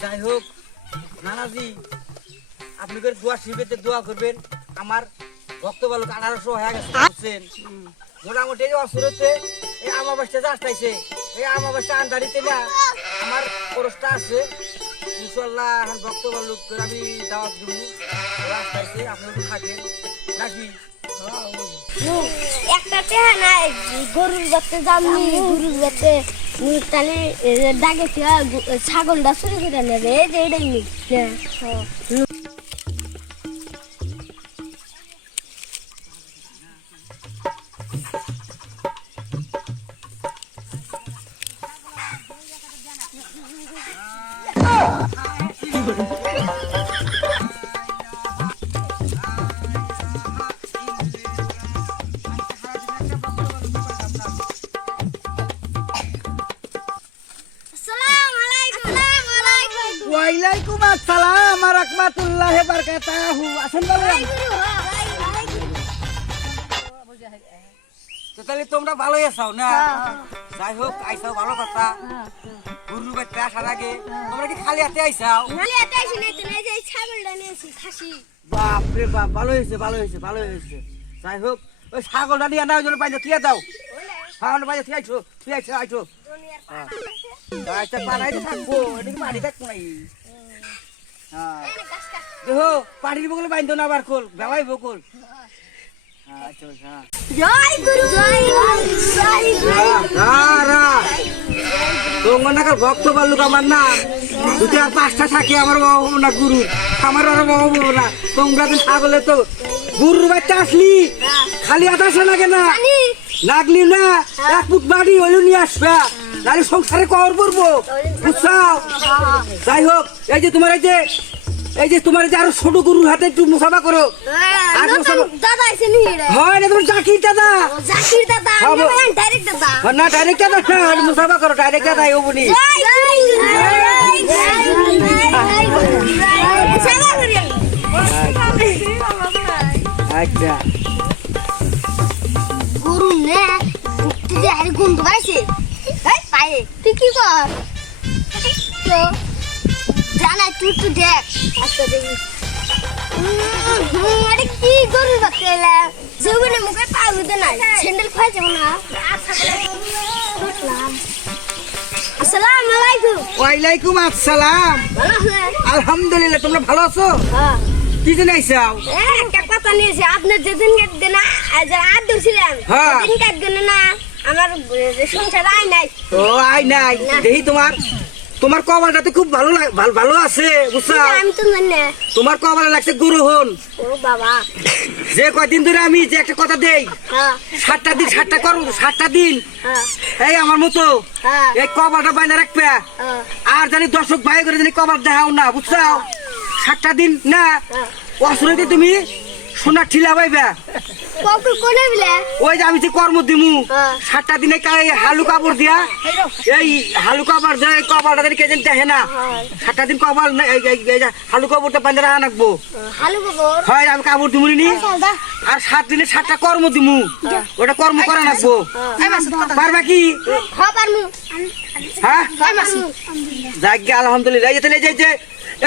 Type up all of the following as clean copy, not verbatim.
যাই হোক নানাজি, আপনি করে দোয়া শিবেতে দোয়া করবেন। আমার ভক্ত বালক 1800 হয়ে গেছে বুঝছেন। মোটামুটি এই অসুরতে এই আমাবাসটা যা আসতেছে, এই আমাবাসটা আন্দারিতে না আমার খরচটা আছে ইনশাল্লাহ। এখন ভক্ত বালক করে আমি দাওয়াত দিব, আসতেছে আপনি একটু থাকেন নাকি? একটা টেহা নাই গরুর বাচ্চা জামনি গরুর বাচ্চা তাহলে ডাকে ছাগলটা চুরি করে নেবে এই যে এটাই নি ওয়ালাইকুম আসসালাম ওয়া রাহমাতুল্লাহি ওয়া বারাকাতুহু। আসেন বলেন। তো তাহলে তোমরা ভালোই আছো না? যাই হোক আইসাও ভালো কথা। গুরুর বাড়িতে আসার আগে তোমরা কি খালি হাতে আইসাও? ছাগলটা নিয়েছি খাসি। বাপ রে বাপ, ভালো হয়েছে ভালো হয়েছে ভালো হয়েছে। যাই হোক ওই ছাগলটা নিয়ে না জন্য পাইছো তুই দাও। ছাগলটা পাইছো তুই আইছো আইছো। আচ্ছা পাড়াইতে থাকবো, এদিকে বাড়ি থাকবো নাই। হ্যাঁ দেখো পাড়ির বগলে বাইন্ধো না আবার খোল বেওয়াই বকল। আচ্ছা আচ্ছা জয় গুরু জয় তোমার ভক্ত বাল্লুক আমার না দুটি আর 5টা থাকে আমার বাবা না গুরু আমার আর বাবা না। তোমরা তো ছাগলে তো গুরুর বাচ্চা আসলি খালি হাতে আসা লাগে না, লাগলি না 1 ফুট বাড়ি হইলে নিয়ে আসবে, নাহলে সংসারে কর পড়বো বুঝছো? যাই হোক এই যে তোমার আরো ছোট গরুর হাতে একটু মুসাফা করো। আর দাদা এসে নিয়ে হয় না তোমার জাকির দাদা জাকির দাদা ডাইরেক্ট দাদা না ডাইরেক্ট দাদা না মুসাফা করো ডাইরেক্ট দাদা ও বনি। আচ্ছা গরু নে তুই আর গন্ধ পাইছে এই পায়ে তুই কি কর তো জানা তুই তো দেখ আচ্ছা দেখি আরে কি গরু বাচ্চালা জীবনে মুখে পা উঠে নাই স্যান্ডেল খাই যাব না। আসসালামু আলাইকুম। ওয়ালাইকুম আসসালাম। ভালো আছেন? আলহামদুলিল্লাহ। তোমরা ভালো আছো? হ্যাঁ কি জন্য আইসাও? একটা কথা নিয়েছি আপনি যেদিন কেটে না আজ ধরছিলাম হ্যাঁ। সেদিন কাটবে না আমার সংসার আয় নাই। ও আই নাই দেখি তোমার কপালটা তো খুব ভালো আছে বুঝছো? আমি তো জানি না। তোমার কপালে লাগছে গুরু হন। ও বাবা যে কয়দিন ধরে আমি যে একটা কথা দেই হ্যাঁ 7টা দিন 7টা করো 7টা দিন হ্যাঁ এই আমার মতো হ্যাঁ এই কপালটা বাইনা রাখবে। হ্যাঁ আর জানি দর্শক ভাই করে জানি কপাল দেখাও না বুঝছো? 7টা দিন না অসুরতে তুমি সোনার ঠিলা পাইবা। কখন কোনে বিলে ওই যে আমি যে কর্ম দিমু হ্যাঁ। 7টা দিনে হালু কাপড় দিয়া এই হালু কাপড় দিয়ে কপালটা কে যেন দেখে না। 7টা দিন কপাল হালু কাপড়টা বান্ধে রাখা রাখবো। হালু গোবর হয় আমি কাপড় দিমু নি আর 7 দিনে 7টা কর্ম দিমু ওটা কর্ম করা রাখবো। পারবা কি? খবর মু হ্যাঁ যাক গে আলহামদুলিল্লাহ।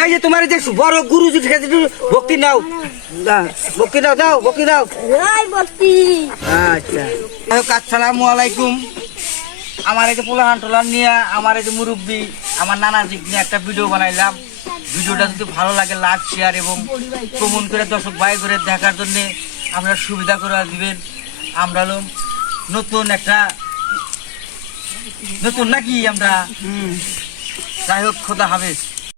এই যে তোমার যে বড় গুরু ভক্তি নাও ভক্তি দাও দাও ভক্তি দাও। জয় ভক্তি। আচ্ছা আসসালামু আলাইকুম। আমার এই যে পোলাহান টোলান নিয়ে আমার এই যে মুরব্বী আমার নানাজি নিয়ে একটা ভিডিও বানাইলাম। ভিডিওটা যদি ভালো লাগে লাইক শেয়ার এবং কমেন্ট করে দর্শক ভাই করে দেখার জন্য আপনারা সুবিধা করে দিবেন। আমরা নতুন নাকি আমরা। যাই হোক খোদা হাফেজ।